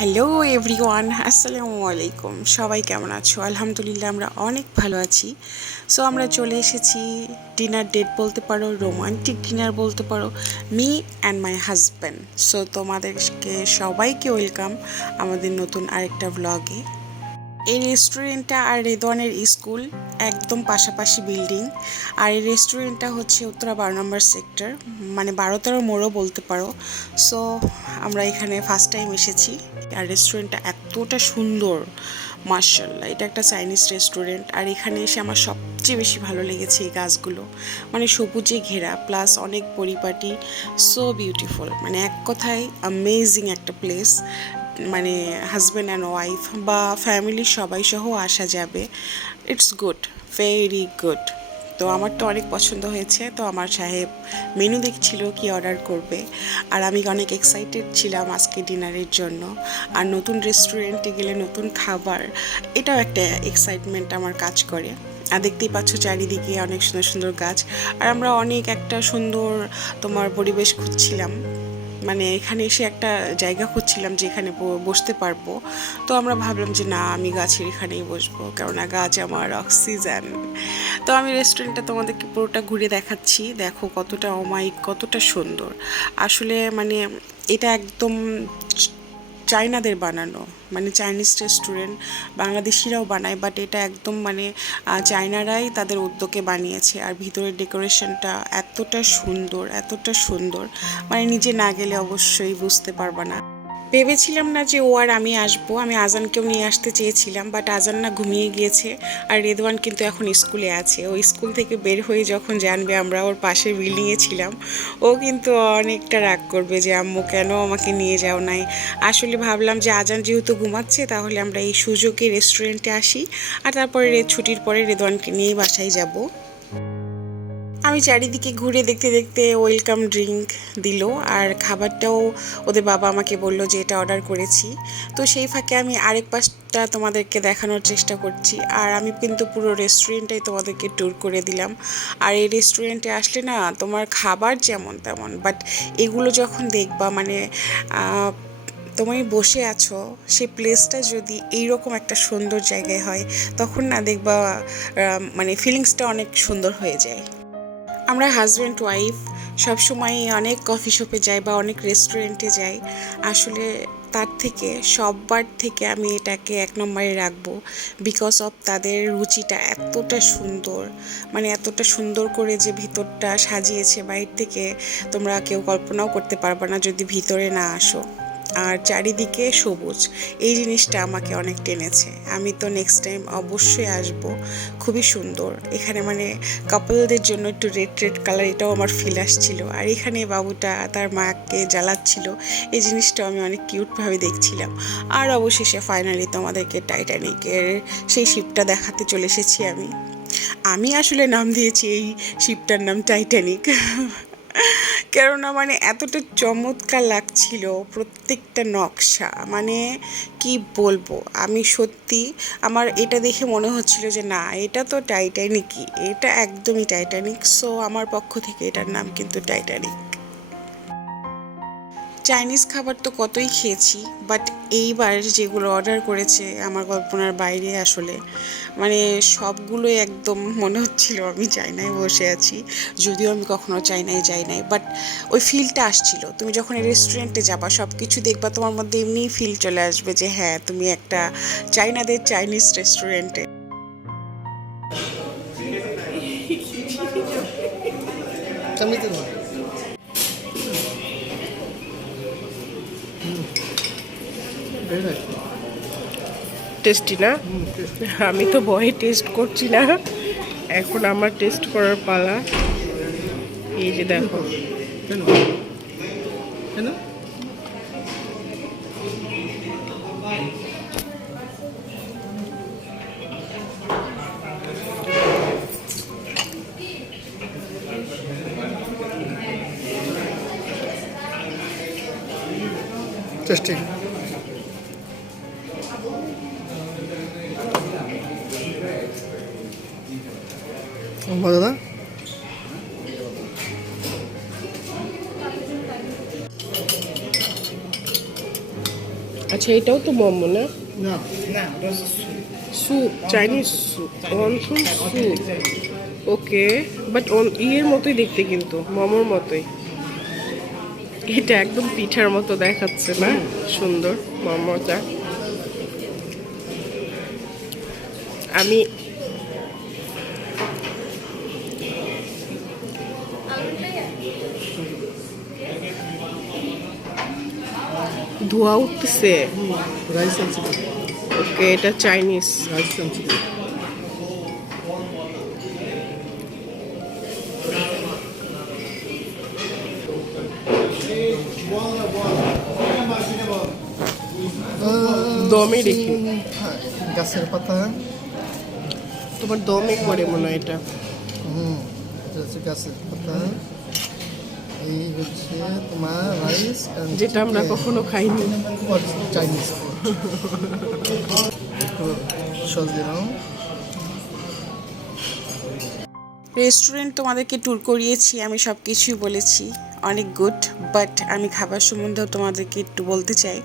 Hello everyone, আসসালামু আলাইকুম। সবাই কেমন আছো? আলহামদুলিল্লাহ আমরা অনেক ভালো আছি। সো আমরা চলে এসেছি ডিনার ডেট বলতে পারো, রোমান্টিক ডিনার বলতে পারো, me and my husband. So তোমাদেরকে সবাইকে ওয়েলকাম আমাদের নতুন আরেকটা ব্লগে। এই রেস্টুরেন্টটা আর রেদওয়ানের স্কুল একদম পাশাপাশি বিল্ডিং। আর এই রেস্টুরেন্টটা হচ্ছে উত্তরা 12 নম্বর সেক্টর, মানে 12-13 মোড়ও বলতে পারো। সো আমরা এখানে ফার্স্ট টাইম এসেছি। আর রেস্টুরেন্টটা এতটা সুন্দর, মার্শাল্লাহ। এটা একটা চাইনিজ রেস্টুরেন্ট। আর এখানে এসে আমার সবচেয়ে বেশি ভালো লেগেছে এই গাছগুলো, মানে সবুজে ঘেরা, প্লাস অনেক পরিপাটি। সো বিউটিফুল, মানে এক কথায় অ্যামেজিং একটা প্লেস। মানে হাজব্যান্ড অ্যান্ড ওয়াইফ বা ফ্যামিলির সবাই সহ আসা যাবে। It's good, very good. তো আমার তো অনেক পছন্দ হয়েছে। তো আমার সাহেব মেনু দেখছিল কি অর্ডার করবে, আর আমি অনেক এক্সাইটেড ছিলাম আজকে ডিনারের জন্য। আর নতুন রেস্টুরেন্টে গেলে নতুন খাবার, এটাও একটা এক্সাইটমেন্ট আমার কাজ করে। আর দেখতেই পাচ্ছ চারিদিকে অনেক সুন্দর সুন্দর গাছ। আর আমরা অনেক একটা সুন্দর তোমার পরিবেশ খুঁজছিলাম, মানে এখানে এসে একটা জায়গা খুঁজছিলাম যেখানে বসতে পারবো। তো আমরা ভাবলাম যে না, আমি গাছের এখানেই বসবো, কেননা গাছ আমার অক্সিজেন। তো আমি রেস্টুরেন্টটা তোমাদেরকে পুরোটা ঘুরে দেখাচ্ছি। দেখো কতটা অমায়িক, কতটা সুন্দর। আসলে মানে এটা একদম চাইনাদের বানানো, মানে চাইনিজ রেস্টুরেন্ট। বাংলাদেশিরাও বানায়, বাট এটা একদম মানে চাইনারাই তাদের উদ্যোগে বানিয়েছে। আর ভিতরের ডেকোরেশনটা এতটা সুন্দর, এতটা সুন্দর, মানে নিজে না গেলে অবশ্যই বুঝতে পারবা না। ভেবেছিলাম না যে ও আর আমি আসবো, আমি আজানকেও নিয়ে আসতে চেয়েছিলাম, বাট আজান না ঘুমিয়ে গিয়েছে। আর রেদওয়ান কিন্তু এখন স্কুলে আছে। ও স্কুল থেকে বের হয়ে যখন জানবে আমরা ওর পাশের বিল্ডিংয়ে ছিলাম, ও কিন্তু অনেকটা রাগ করবে যে আম্মু কেন আমাকে নিয়ে যাও নাই। আসলে ভাবলাম যে আজান যেহেতু ঘুমাচ্ছে, তাহলে আমরা এই সুযোগে রেস্টুরেন্টে আসি, আর তারপরে ছুটির পরে রেদওয়ানকে নিয়ে বাসায় যাব। আমি চারিদিকে ঘুরে দেখতে দেখতে ওয়েলকাম ড্রিঙ্ক দিল, আর খাবারটাও ওদের বাবা আমাকে বলল যে এটা অর্ডার করেছি। তো সেই ফাঁকে আমি আরেক পাশটা তোমাদেরকে দেখানোর চেষ্টা করছি। আর আমি কিন্তু পুরো রেস্টুরেন্টটাই তোমাদেরকে ট্যুর করে দিলাম। আর এই রেস্টুরেন্টে আসলে না, তোমার খাবার যেমন তেমন, বাট এগুলো যখন দেখবা, মানে তুমি বসে আছো, সেই প্লেসটা যদি এইরকম একটা সুন্দর জায়গায় হয়, তখন না দেখবা মানে ফিলিংসটা অনেক সুন্দর হয়ে যায়। আমরা হাজব্যান্ড ওয়াইফ সবসময় অনেক কফি শপে যাই বা অনেক রেস্টুরেন্টে যাই। আসলে তার থেকে সববার থেকে আমি এটাকে 1 নম্বরে রাখবো, বিকজ অফ তাদের রুচিটা এতটা সুন্দর, মানে এতটা সুন্দর করে যে ভিতরটা সাজিয়েছে, বাইরে থেকে তোমরা কেউ কল্পনাও করতে পারবে না যদি ভিতরে না আসো। আর চারিদিকে সবুজ, এই জিনিসটা আমাকে অনেক টেনেছে। আমি তো নেক্সট টাইম অবশ্যই আসব। খুবই সুন্দর এখানে, মানে কাপলদের জন্য একটু রেড রেড কালার, এটাও আমার ফিল আসছিল। আর এখানে বাবুটা তার মাকে জ্বালাচ্ছিল, এই জিনিসটাও আমি অনেক কিউটভাবে দেখছিলাম। আর অবশেষে ফাইনালি তোমাদেরকে টাইটানিকের সেই শিপটা দেখাতে চলে এসেছি আমি। আমি আসলে নাম দিয়েছি এই শিপটার নাম টাইটানিক। কেননা মানে এতটা চমৎকার লাগছিল প্রত্যেকটা নকশা, মানে কি বলবো। আমি সত্যি, আমার এটা দেখে মনে হচ্ছিল যে না, এটা তো টাইটানিকই, এটা একদমই টাইটানিক। সো আমার পক্ষ থেকে এটার নাম কিন্তু টাইটানিক। চাইনিজ খাবার তো কতই খেয়েছি, বাট এইবার যেগুলো অর্ডার করেছে আমার কল্পনার বাইরে আসলে, মানে সবগুলোই একদম মনে হচ্ছিল আমি চাইনায় বসে আছি। যদিও আমি কখনো চাইনায় যাই নাই, বাট ওই ফিলটা আসছিল। তুমি যখন এই রেস্টুরেন্টে যাবা, সব কিছু দেখবা, তোমার মধ্যে এমনিই ফিল চলে আসবে যে হ্যাঁ, তুমি একটা চাইনাদের চাইনিজ রেস্টুরেন্টে। টেস্টি না? আমি তো ভয়ে টেস্ট করছি না, এখন আমার টেস্ট করার পালা। এই যে দেখো, টেস্টি। দাদা আচ্ছা, এটাও তো মোমো না? না স্যুপ, চাইনিজ স্যুপ, অনসুন স্যুপ। ওকে, বাট ইয়ের মতোই দেখতে, কিন্তু মোমোর মতোই। এটা একদম পিঠার মতো দেখাচ্ছে না? সুন্দর মোমোটা। আমি ধোয়া উঠতেছে। Rice and chicken. ওকে, এটা চাইনিজ। Rice and chicken. দমে রেখে। গাছের পাতা। তোমার দমে করে মনে হয় এটা। এটা হচ্ছে গাছের পাতা। এই হচ্ছে তোমার রাইস যেটা আমরা কখনো খাইনি। চাইনিজ সস দিলাম। রেস্টুরেন্ট তোমাদেরকে ট্যুর করিয়েছি, আমি সব কিছুই বলেছি, অনেক গুড। বাট আমি খাবার সম্বন্ধেও তোমাদেরকে একটু বলতে চাই।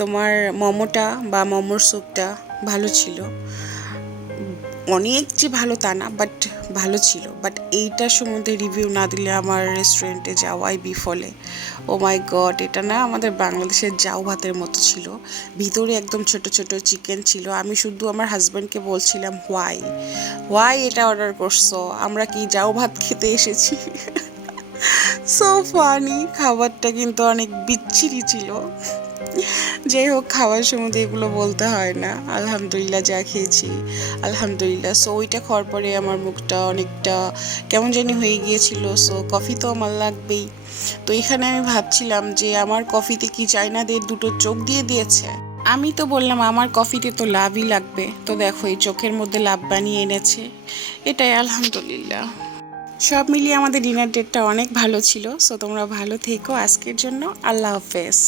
তোমার মোমোটা বা মোমোর স্যুপটা ভালো ছিল, অনেক যে ভালো তা না, বাট ভালো ছিল। বাট এইটার সম্বন্ধে রিভিউ না দিলে আমার রেস্টুরেন্টে যাওয়াই বিফলে। ও মাই গড, এটা না আমাদের বাংলাদেশের জাউ ভাতের মতো ছিল। ভিতরে একদম ছোট ছোট চিকেন ছিল। আমি শুধু আমার হাজব্যান্ডকে বলছিলাম, হোয়াই এটা অর্ডার করছো, আমরা কি জাউ ভাত খেতে এসেছি? So funny. খাবারটা কিন্তু অনেক বিচ্ছিরি ছিল। যাই হোক, খাওয়ার সম্বন্ধে এগুলো বলতে হয় না। আলহামদুলিল্লাহ, যা খেয়েছি আলহামদুলিল্লাহ। সো ওইটা খাওয়ার পরে আমার মুখটা অনেকটা কেমন জানি হয়ে গিয়েছিল। সো কফি তো আমার লাগবেই। তো এখানে আমি ভাবছিলাম যে আমার কফিতে কি চাইনাদের দুটো চোখ দিয়ে দিয়েছে। আমি তো বললাম আমার কফিতে তো লাভই লাগবে। তো দেখো, এই চোখের মধ্যে লাভ বানিয়ে এনেছে। এটাই আলহামদুলিল্লাহ। সব মিলিয়ে আমাদের ডিনার ডেটটা অনেক ভালো ছিল। সো তোমরা ভালো থেকো। আজকের জন্য আল্লাহ হাফেজ।